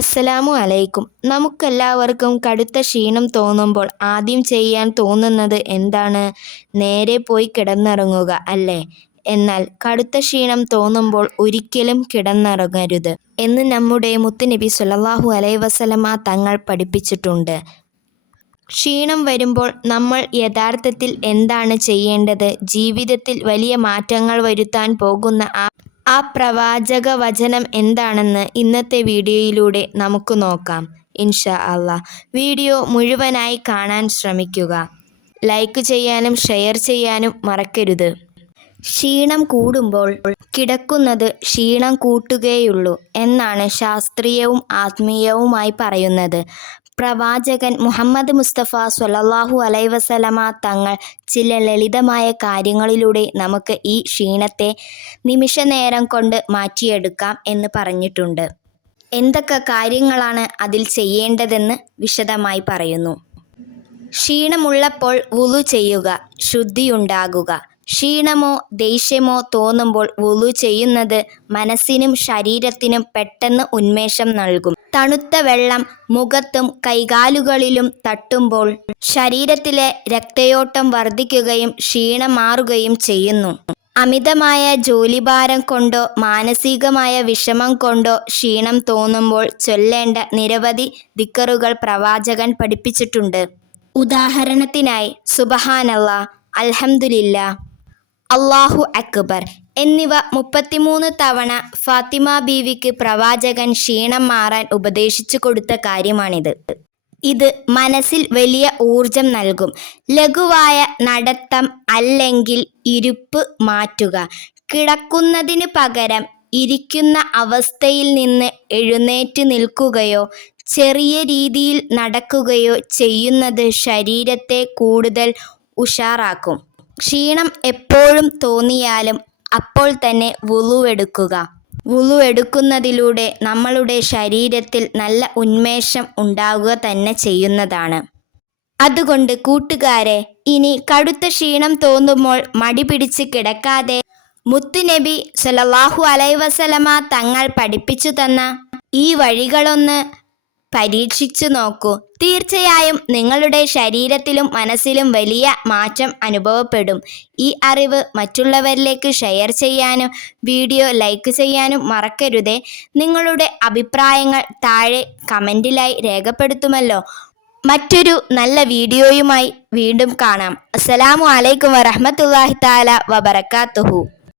അസ്സലാമു അലൈക്കും. നമുക്കെല്ലാവർക്കും കടുത്ത ക്ഷീണം തോന്നുമ്പോൾ ആദ്യം ചെയ്യാൻ തോന്നുന്നത് എന്താണ്? നേരെ പോയി കിടന്നുറങ്ങുക അല്ലേ? എന്നാൽ കടുത്ത ക്ഷീണം തോന്നുമ്പോൾ ഒരിക്കലും കിടന്നുറങ്ങരുത് എന്ന് നമ്മുടെ മുത്തുനബി സ്വല്ലല്ലാഹു അലൈഹി വസല്ലമ തങ്ങൾ പഠിപ്പിച്ചിട്ടുണ്ട്. ക്ഷീണം വരുമ്പോൾ നമ്മൾ യഥാർത്ഥത്തിൽ എന്താണ് ചെയ്യേണ്ടത്? ജീവിതത്തിൽ വലിയ മാറ്റങ്ങൾ വരുത്താൻ പോകുന്ന ആ പ്രവാചക വചനം എന്താണെന്ന് ഇന്നത്തെ വീഡിയോയിലൂടെ നമുക്ക് നോക്കാം ഇൻഷാ അല്ലാഹ്. വീഡിയോ മുഴുവനായി കാണാൻ ശ്രമിക്കുക. ലൈക്ക് ചെയ്യാനും ഷെയർ ചെയ്യാനും മറക്കരുത്. ക്ഷീണം കൂടുമ്പോൾ കിടക്കുന്നത് ക്ഷീണം കൂട്ടുകയുള്ളൂ എന്നാണ് ശാസ്ത്രീയവും ആത്മീയവുമായി പറയുന്നത്. പ്രവാചകൻ മുഹമ്മദ് മുസ്തഫ സ്വല്ലല്ലാഹു അലൈഹി വസല്ലമ തങ്ങൾ ചില ലളിതമായ കാര്യങ്ങളിലൂടെ നമുക്ക് ഈ ക്ഷീണത്തെ നിമിഷനേരം കൊണ്ട് മാറ്റിയെടുക്കാം എന്ന് പറഞ്ഞിട്ടുണ്ട്. എന്തൊക്കെ കാര്യങ്ങളാണ് അതിൽ ചെയ്യേണ്ടതെന്ന് വിശദമായി പറയുന്നു. ക്ഷീണമുള്ളപ്പോൾ വുളു ചെയ്യുക, ശുദ്ധിയുണ്ടാകുക. ക്ഷീണമോ ദേഷ്യമോ തോന്നുമ്പോൾ വുളു ചെയ്യുന്നത് മനസ്സിനും ശരീരത്തിനും പെട്ടെന്ന് ഉന്മേഷം നൽകും. തണുത്ത വെള്ളം മുഖത്തും കൈകാലുകളിലും തട്ടുമ്പോൾ ശരീരത്തിലെ രക്തയോട്ടം വർദ്ധിക്കുകയും ക്ഷീണം മാറുകയും ചെയ്യുന്നു. അമിതമായ ജോലിഭാരം കൊണ്ടോ മാനസികമായ വിഷമം കൊണ്ടോ ക്ഷീണം തോന്നുമ്പോൾ ചൊല്ലേണ്ട നിരവധി ദിക്റുകൾ പ്രവാചകൻ പഠിപ്പിച്ചിട്ടുണ്ട്. ഉദാഹരണത്തിനായി സുബ്ഹാനല്ലാഹ്, അൽഹംദുലില്ലാഹ്, അല്ലാഹു അക്ബർ എന്നിവ 33 തവണ ഫാത്തിമ ബീവിക്ക് പ്രവാചകൻ ക്ഷീണം മാറാൻ ഉപദേശിച്ചു കൊടുത്ത കാര്യമാണിത്. ഇത് മനസ്സിൽ വലിയ ഊർജം നൽകും. ലഘുവായ നടത്തം അല്ലെങ്കിൽ ഇരിപ്പ് മാറ്റുക. കിടക്കുന്നതിന് പകരം ഇരിക്കുന്ന അവസ്ഥയിൽ നിന്ന് എഴുന്നേറ്റ് നിൽക്കുകയോ ചെറിയ രീതിയിൽ നടക്കുകയോ ചെയ്യുന്നത് ശരീരത്തെ കൂടുതൽ ഉഷാറാക്കും. ക്ഷീണം എപ്പോഴും തോന്നിയാലും അപ്പോൾ തന്നെ വുളു എടുക്കുക. വുളു എടുക്കുന്നതിലൂടെ നമ്മളുടെ ശരീരത്തിൽ നല്ല ഉന്മേഷം ഉണ്ടാവുക തന്നെ ചെയ്യുന്നതാണ്. അതുകൊണ്ട് കൂട്ടുകാരെ, ഇനി കടുത്ത ക്ഷീണം തോന്നുമ്പോൾ മടി പിടിച്ച് കിടക്കാതെ മുത്തുനബി സ്വല്ലല്ലാഹു അലൈഹി വസല്ലമ തങ്ങൾ പഠിപ്പിച്ചു തന്ന ഈ വഴികളൊന്ന് പരീക്ഷിച്ചു നോക്കൂ. തീർച്ചയായും നിങ്ങളുടെ ശരീരത്തിലും മനസ്സിലും വലിയ മാറ്റം അനുഭവപ്പെടും. ഈ അറിവ് മറ്റുള്ളവരിലേക്ക് ഷെയർ ചെയ്യാനും വീഡിയോ ലൈക്ക് ചെയ്യാനും മറക്കരുതേ. നിങ്ങളുടെ അഭിപ്രായങ്ങൾ താഴെ കമൻറ്റിലായി രേഖപ്പെടുത്തുമല്ലോ. മറ്റൊരു നല്ല വീഡിയോയുമായി വീണ്ടും കാണാം. അസ്സലാമു അലൈക്കും വറഹ്മത്തുള്ളാഹി തആല വബറകാതുഹു.